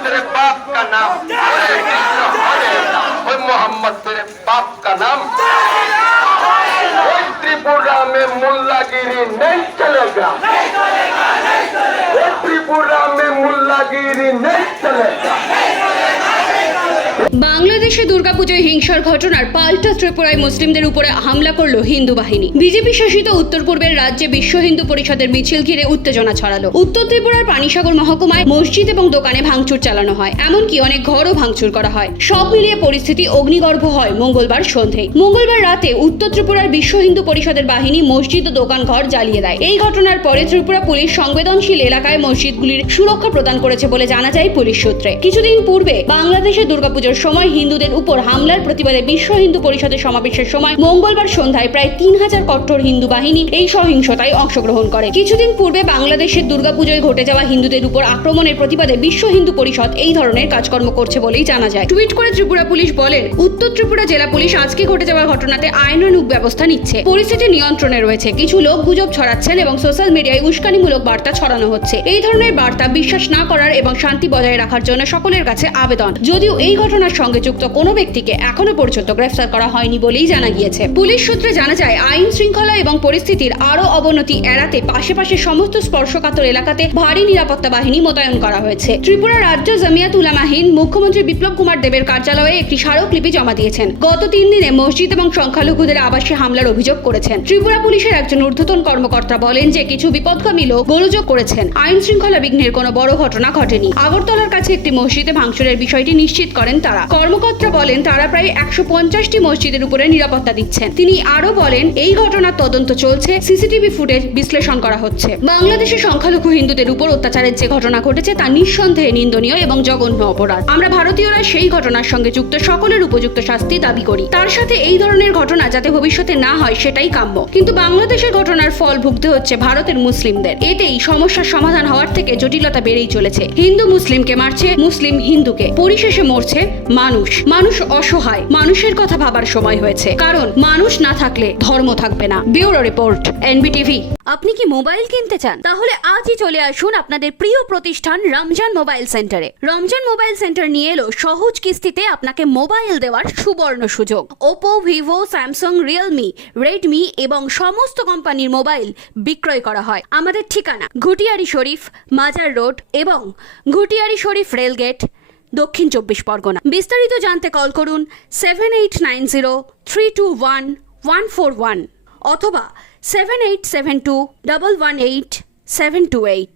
तेरे बाप का नाम हरे कृष्ण हरे राम ओए मोहम्मद तेरे बाप का नाम ओए त्रिपुरा में मुल्लागिरी नहीं चलेगा বাংলাদেশে দুর্গাপুজোয় হিংসার ঘটনার পাল্টা ত্রিপুরায় মুসলিমদের উপরে হামলা করল হিন্দু বাহিনী। বিজেপি শাসিত উত্তর পূর্বের রাজ্যে বিশ্ব হিন্দু পরিষদের মিছিল ঘিরে উত্তেজনা ছড়ালো। উত্তর ত্রিপুরার পানিসাগর মহকুমায় মসজিদ এবং দোকানে ভাঙচুর চালানো হয়, এমনকি অনেক ঘরও ভাঙচুর করা হয়। সব মিলিয়ে পরিস্থিতি অগ্নিগর্ভ হয় মঙ্গলবার সন্ধে। মঙ্গলবার রাতে উত্তর ত্রিপুরার বিশ্ব হিন্দু পরিষদের বাহিনী মসজিদ ও দোকান ঘর জ্বালিয়ে দেয়। এই ঘটনার পরে ত্রিপুরা পুলিশ সংবেদনশীল এলাকায় মসজিদগুলির সুরক্ষা প্রদান করেছে বলে জানা যায় পুলিশ সূত্রে। কিছুদিন পূর্বে বাংলাদেশে দুর্গাপুজোর সময় হিন্দুদের উপর হামলার প্রতিবাদে বিশ্ব হিন্দু পরিষদের সমাবেশের সময় মঙ্গলবার সন্ধ্যায় প্রায় তিন হাজার কট্টর হিন্দু বাহিনী এই সহিংসতায় অংশগ্রহণ করে। কিছুদিন পূর্বে বাংলাদেশের দুর্গাপুজোয় ঘটে যাওয়া হিন্দুদের উপর আক্রমণের প্রতিবাদে বিশ্ব হিন্দু পরিষদ এই ধরনের কাজকর্ম করছে বলেই জানা যায়। টুইট করে ত্রিপুরা পুলিশ বলেন, উত্তর ত্রিপুরা জেলা পুলিশ আজকে ঘটে যাওয়া ঘটনাতে আইনানুগ ব্যবস্থা নিচ্ছে। পরিস্থিতি নিয়ন্ত্রণে রয়েছে। কিছু লোক গুজব ছড়াচ্ছেন এবং সোশ্যাল মিডিয়ায় উস্কানিমূলক বার্তা ছড়ানো হচ্ছে। এই ধরনের বার্তা বিশ্বাস না করার এবং শান্তি বজায় রাখার জন্য সকলের কাছে আবেদন। যদিও এই ঘটনার সঙ্গে যুক্ত কোনো ব্যক্তিকে এখনও পর্যন্ত গ্রেফতার করা হয়নি বলেই জানা গিয়েছে। পুলিশ সূত্রে জানা যায়, আইন শৃঙ্খলা এবং পরিস্থিতির আরও অবনতি এড়াতে পাশাপাশি সমস্ত স্পর্শকাতর এলাকাতে ভারী নিরাপত্তা বাহিনী মোতায়েন করা হয়েছে। ত্রিপুরা রাজ্য জামিয়াত উলামাহীন মুখ্যমন্ত্রী বিপ্লব কুমার দেবের কার্যালয়ে একটি স্মারকলিপি জমা দিয়েছেন। গত তিন দিনে মসজিদ এবং সংখ্যালঘুদের আবাসে হামলার অভিযোগ করেছেন। ত্রিপুরা পুলিশের একজন ঊর্ধ্বতন কর্মকর্তা বলেন যে, কিছু বিপদগামী লোক গোলযোগ করেছেন। আইন শৃঙ্খলা বিঘ্নের কোনো বড় ঘটনা ঘটেনি। আগরতলার কাছে একটি মসজিদে ভাঙচুরের বিষয়টি নিশ্চিত করেন তারা। কর্মকর্তা। বলেন, তারা প্রায় একশো পঞ্চাশটি মসজিদের উপরে নিরাপত্তা দিচ্ছেন। তিনি আরও বলেন, এই ঘটনার তদন্ত চলছে, সিসিটিভি ফুটেজ বিশ্লেষণ করা হচ্ছে। বাংলাদেশে সংখ্যালঘু হিন্দুদের উপর অত্যাচারের যে ঘটনা ঘটেছে, তা নিঃসন্দেহে নিন্দনীয় এবং জঘন্য অপরাধ। আমরা ভারতীয়রা সেই ঘটনার সঙ্গে যুক্ত, সকলের উপযুক্ত শাস্তি দাবি করি। তার সাথে এই ধরনের ঘটনা যাতে ভবিষ্যতে না হয়, সেটাই কাম্য। কিন্তু বাংলাদেশের ঘটনার ফল ভুগতে হচ্ছে ভারতের মুসলিমদের। এতেই সমস্যার সমাধান হওয়ার থেকে জটিলতা বেড়েই চলেছে। হিন্দু মুসলিমকে মারছে, মুসলিম হিন্দুকে। পরিশেষে মরছে মানুষ মানুষ অসহায়, মানুষের কথা ভাবার সময় হয়েছে। কারণ মানুষ না থাকলে ধর্ম থাকবে না। Bureau report, NBTV. আপনি কি মোবাইল কিনতে চান? তাহলে আজই চলে আসুন আপনাদের প্রিয় প্রতিষ্ঠান রমজান মোবাইল সেন্টারে। রমজান মোবাইল সেন্টার নিয়ে এলো সহজ কিস্তিতে আপনাকে মোবাইল দেওয়ার সুবর্ণ সুযোগ। Oppo Vivo Samsung Realme Redmi এবং সমস্ত কোম্পানির মোবাইল বিক্রয় করা হয় আমাদের ঠিকানা। ঘুটিয়ারি শরীফ, মাজার রোড এবং ঘুটিয়ারি শরীফ রেলগেট দক্ষিণ চব্বিশ পরগনা। বিস্তারিত জানতে কল করুন seven eight nine zero three two one one four one অথবা seven eight seven two double one eight seven two eight